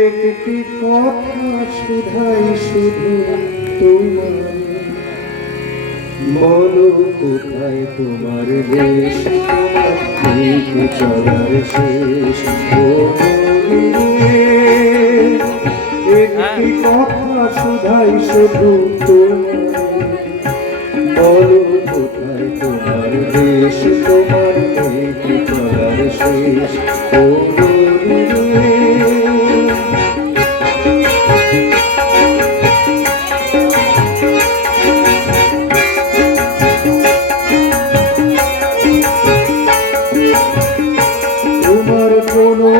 একটি কথা শুধাই শুধু তোমার বলো কোথায় তোমার দেশ? চলার শেষ। কথা শুধাই শুধু বলো কোথায় তোমার দেশ তোমার কি চলার শেষ তোমার কোনো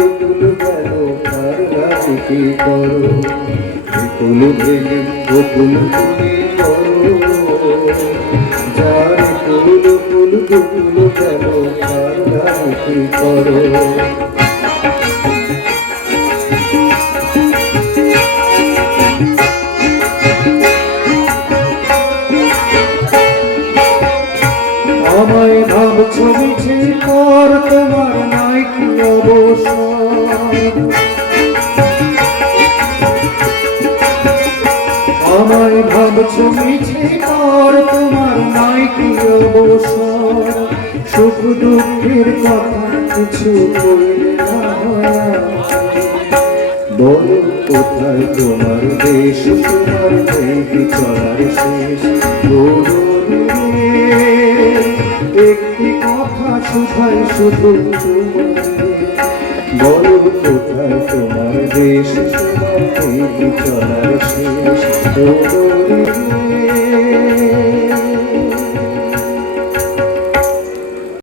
রাজনীতি করো? ফুল ভেঙে যাই ফুল আমায় মিছে কর তোমার নাই কি অবসর? মিছে কর তোমার নাই কি অবসর সুখ দুঃখের কথা কিছু। বলো কোথায় তোমার দেশ, তোমার দেবী চলার শেষ একটি কথা শুধাই শুধু। বলো কোথায় তোমার দেবী চলার শেষ